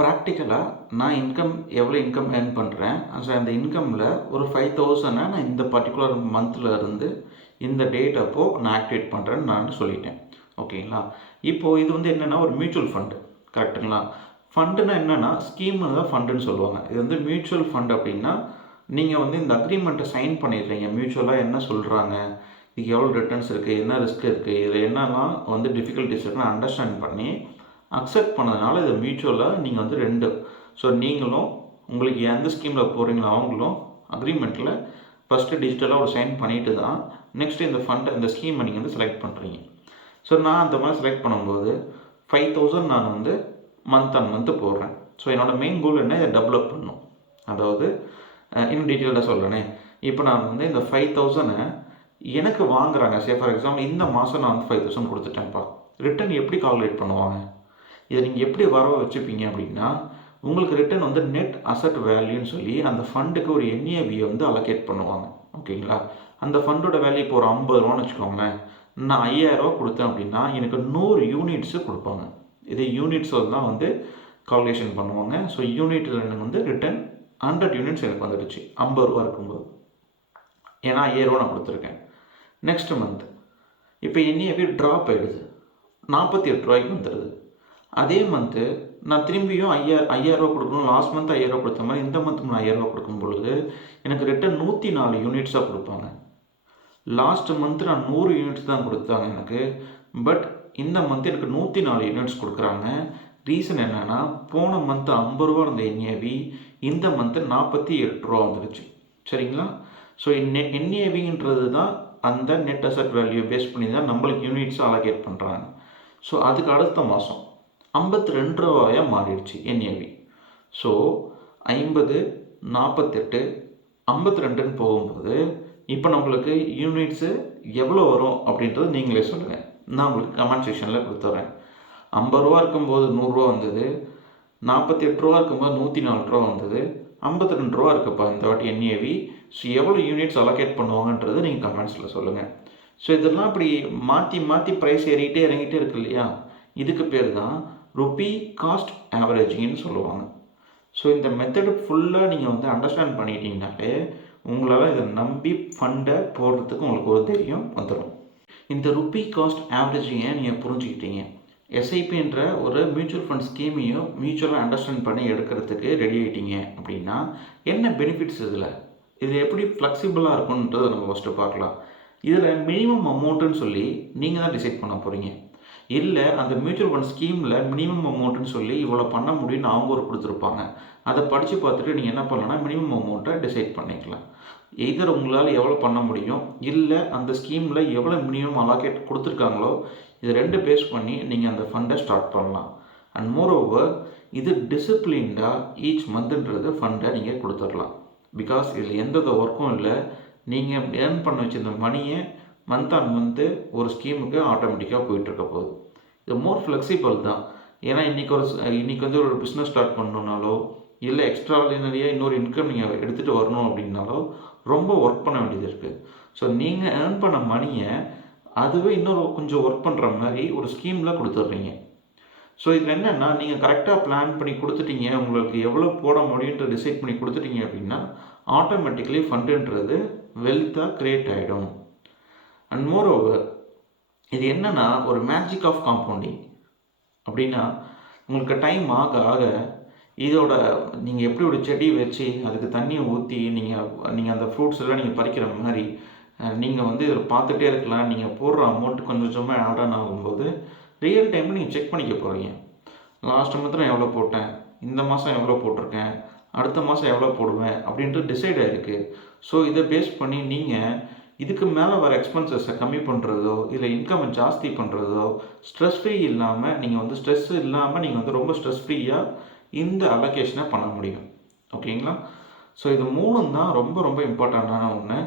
ப்ராக்டிக்கலாக நான் எவ்வளோ இன்கம் ஏர்ன் பண்ணுறேன். ஸோ அந்த இன்கமில் ஒரு 5000 நான் இந்த பர்ட்டிகுலர் மந்தில் இருந்து இந்த டேட் அப்போ நான் ஆக்டிவேட் பண்ணுறேன்னு நான் சொல்லிட்டேன். ஓகேங்களா? இப்போது இது வந்து என்னென்னா ஒரு மியூச்சுவல் ஃபண்டு. கரெக்டுங்களா? ஃபண்டுனா என்னென்னா ஸ்கீம்னு தான் ஃபண்டுன்னு சொல்லுவாங்க. இது வந்து மியூச்சுவல் ஃபண்ட் அப்படின்னா நீங்கள் வந்து இந்த அக்ரிமெண்ட்டை சைன் பண்ணிடுறீங்க. மியூச்சுவலாக என்ன சொல்கிறாங்க, இதுக்கு எவ்வளோ ரிட்டர்ன்ஸ் இருக்குது, என்ன ரிஸ்க் இருக்குது, இதில் என்னெல்லாம் வந்து டிஃபிகல்ட்டிஸ் இருக்குன்னு அண்டர்ஸ்டாண்ட் பண்ணி அக்செப்ட் பண்ணதுனால இது மியூச்சுவலாக நீங்கள் வந்து 2 ஸோ நீங்களும் உங்களுக்கு எந்த ஸ்கீமில் போகிறீங்களோ அவங்களும் அக்ரிமெண்ட்டில் ஃபஸ்ட்டு டிஜிட்டலாக ஒரு சைன் பண்ணிட்டு தான் நெக்ஸ்ட்டு இந்த ஸ்கீமை நீங்கள் வந்து செலக்ட் பண்ணுறீங்க. ஸோ நான் அந்த மாதிரி செலக்ட் பண்ணும்போது 5000 நான் வந்து மந்த் ஆன் மந்த்து போடுறேன். ஸோ என்னோடய மெயின் கோல் என்ன, இதை டெவலப் பண்ணணும். அதாவது இன்னும் டீட்டெயில்டாக சொல்கிறேனே, இப்போ நான் வந்து இந்த 5000 எனக்கு வாங்குறாங்க. ஃபார் எக்ஸாம்பிள் இந்த மாதம் நான் வந்து 5000 கொடுத்துட்டேன்ப்பா. ரிட்டர்ன் எப்படி கால்குலேட் பண்ணுவாங்க, இதை நீங்கள் எப்படி வரவ வச்சுப்பீங்க அப்படின்னா, உங்களுக்கு ரிட்டர்ன் வந்து நெட் அசட் வேல்யூன்னு சொல்லி அந்த ஃபண்டுக்கு ஒரு என்ஏவியை வந்து அலோகேட் பண்ணுவாங்க. ஓகேங்களா? அந்த ஃபண்டோட வேல்யூ இப்போ ஒரு 50 ரூபான்னு வச்சுக்கோங்களேன். நான் 5000 ரூபா கொடுத்தேன் அப்படின்னா எனக்கு 100 யூனிட்ஸு கொடுப்பாங்க. இது யூனிட்ஸில் தான் வந்து கால்குலேஷன் பண்ணுவாங்க. ஸோ யூனிட்டில் எனக்கு வந்து ரிட்டர்ன் 100 யூனிட்ஸ் எனக்கு வந்துடுச்சு 50 ரூபா இருக்கும்போது. ஏன்னா 5000 ரூபா நான் கொடுத்துருக்கேன். நெக்ஸ்ட் மந்த் இப்போ என்ஏவி ட்ராப் ஆகிடுது, 48 ரூபாய்க்கு வந்துடுது. அதே மந்த்து நான் திரும்பியும் 5000 ரூபா கொடுக்கணும். லாஸ்ட் மந்த் 5000 ரூபா கொடுத்த மாதிரி இந்த மந்த் நான் 5000 ரூபா கொடுக்கும் பொழுது எனக்கு ரிட்டன் 104 யூனிட்ஸாக கொடுப்பாங்க. லாஸ்ட் மந்த் நான் 100 யூனிட்ஸ் தான் கொடுத்தாங்க எனக்கு. பட் இந்த மந்த் எனக்கு 104 யூனிட்ஸ் கொடுக்குறாங்க. ரீசன் என்னென்னா, போன மந்த் 50 ரூபா இருந்த என்ஏவி இந்த மந்த்து 48 ரூபா வந்துடுச்சு. சரிங்களா? ஸோ என்ஏவின்றது தான் அந்த நெட் அசட் வேல்யூ பேஸ் பண்ணி தான் நம்மளுக்கு யூனிட்ஸ் அலோகேட் பண்ணுறாங்க. ஸோ அதுக்கு அடுத்த மாதம் 52 ரூபாயாக மாறிடுச்சு என்ஏவி. ஸோ 50, 48, 52ன்னு போகும்போது இப்போ நம்மளுக்கு யூனிட்ஸு எவ்வளோ வரும் அப்படின்றது நீங்களே சொல்லுங்கள். நான் உங்களுக்கு கமெண்ட் செக்ஷனில் கொடுத்துட்றேன். 50 ரூபா இருக்கும்போது 100 ரூபா வந்தது, 48 ரூபா இருக்கும்போது 104 ரூபா வந்தது, 52 ரூபா இருக்குப்பா இந்த வாட்டி என்ஏவி. ஸோ எவ்வளோ யூனிட்ஸ் அலோகேட் பண்ணுவாங்கன்றது நீங்கள் கமெண்ட்ஸில் சொல்லுங்கள். ஸோ இதெல்லாம் இப்படி மாற்றி மாற்றி ப்ரைஸ் ஏறிக்கிட்டே இறங்கிட்டே இருக்கு இல்லையா, இதுக்கு பேர் தான் ருப்பி காஸ்ட் ஆவரேஜிங்னு சொல்லுவாங்க. ஸோ இந்த மெத்தடு ஃபுல்லாக நீங்கள் வந்து அண்டர்ஸ்டாண்ட் பண்ணிட்டீங்கனாலே உங்களால் இதை நம்பி ஃபண்டை போடுறதுக்கு உங்களுக்கு ஒரு தைரியம் வந்துடும். இந்த ருப்பி காஸ்ட் ஆவரேஜிங்கை நீங்கள் புரிஞ்சுக்கிட்டீங்க. எஸ்ஐபின்ற ஒரு மியூச்சுவல் ஃபண்ட் ஸ்கீமையும் மியூச்சுவலாக அண்டர்ஸ்டாண்ட் பண்ணி எடுக்கிறதுக்கு ரெடி ஆகிட்டீங்க அப்படின்னா என்ன பெனிஃபிட்ஸ் இது எப்படி ஃப்ளெக்சிபிளாக இருக்குன்றதை நம்ம ஃபஸ்ட்டு பார்க்கலாம். இதில் மினிமம் அமௌண்ட்டுன்னு சொல்லி நீங்கள் தான் டிசைட் பண்ண போகிறீங்க. இல்லை அந்த மியூச்சுவல் ஃபண்ட் ஸ்கீமில் மினிமம் அமௌண்ட்டுன்னு சொல்லி இவ்வளோ பண்ண முடியும்னு அவங்க ஒரு கொடுத்துருப்பாங்க. அதை படித்து பார்த்துட்டு நீங்கள் என்ன பண்ணலாம்னா மினிமம் அமௌண்ட்டை டிசைட் பண்ணிக்கலாம். எதர் உங்களால் எவ்வளோ பண்ண முடியும், இல்லை அந்த ஸ்கீமில் எவ்வளோ மினிமம் அலோகேட் கொடுத்துருக்காங்களோ இது 2 பேஸ் பண்ணி நீங்கள் அந்த ஃபண்டை ஸ்டார்ட் பண்ணலாம். அண்ட் மோர் ஓவர் இது டிசிப்ளின்டாக ஈச் மந்த்ன்றது ஃபண்டை நீங்கள் கொடுத்துடலாம். பிகாஸ் இதில் எந்த ஒர்க்கும் இல்லை. நீங்கள் ஏர்ன் பண்ண வச்சிருந்த மணியை மந்த் ஆன் மந்த்து ஒரு ஸ்கீமுக்கு ஆட்டோமேட்டிக்காக போயிட்டுருக்க போகுது. இது மோர் ஃப்ளெக்சிபிள் தான். ஏன்னா இன்றைக்கி வந்து ஒரு பிஸ்னஸ் ஸ்டார்ட் பண்ணணுன்னாலோ இல்லை எக்ஸ்ட்ராடினரியாக இன்னொரு இன்கம் நீங்கள் எடுத்துகிட்டு வரணும் அப்படின்னாலோ ரொம்ப ஒர்க் பண்ண வேண்டியது இருக்குது. ஸோ நீங்கள் ஏர்ன் பண்ண மணியை அதுவே இன்னொரு கொஞ்சம் ஒர்க் பண்ணுற மாதிரி ஒரு ஸ்கீமில் கொடுத்துட்றீங்க. ஸோ இதில் என்னென்னா, நீங்கள் கரெக்டாக பிளான் பண்ணி கொடுத்துட்டீங்க, உங்களுக்கு எவ்வளோ போட முடியுன்ற டிசைட் பண்ணி கொடுத்துட்டீங்க அப்படின்னா ஆட்டோமேட்டிக்கலி ஃபண்டுன்றது வெல்த்தாக க்ரியேட் ஆகிடும். அண்ட் மோர் ஓவர் இது என்னென்னா ஒரு மேஜிக் ஆஃப் காம்பவுண்டிங். அப்படின்னா உங்களுக்கு டைம் ஆக ஆக இதோட நீங்கள் எப்படி ஒரு செடி வச்சு அதுக்கு தண்ணியை ஊற்றி நீங்கள் அந்த ஃப்ரூட்ஸ் எல்லாம் நீங்கள் பறிக்கிற மாதிரி நீங்கள் வந்து இதில் பார்த்துட்டே இருக்கலாம். நீங்கள் போடுற அமௌண்ட் கொஞ்சம் கொஞ்சமாக ஆட் ஆன் ஆகும்போது ரியல் டைமில் நீங்கள் செக் பண்ணிக்க போகிறீங்க. லாஸ்ட் மந்த் நான் எவ்வளோ போட்டேன், இந்த மாதம் எவ்வளோ போட்டிருக்கேன், அடுத்த மாதம் எவ்வளோ போடுவேன் அப்படின்ட்டு டிசைட் ஆகிருக்கு. ஸோ இதை பேஸ் பண்ணி நீங்கள் இதுக்கு மேலே வர எக்ஸ்பென்சஸை கம்மி பண்ணுறதோ இல்லை இன்கம்மை ஜாஸ்தி பண்ணுறதோ ஸ்ட்ரெஸ் ஃப்ரீ இல்லாமல் நீங்கள் வந்து நீங்கள் வந்து ரொம்ப ஸ்ட்ரெஸ் ஃப்ரீயாக இந்த அலோகேஷனை பண்ண முடியும். ஓகேங்களா? ஸோ இது 3 தான் ரொம்ப ரொம்ப இம்பார்ட்டண்ட்டான ஒன்று.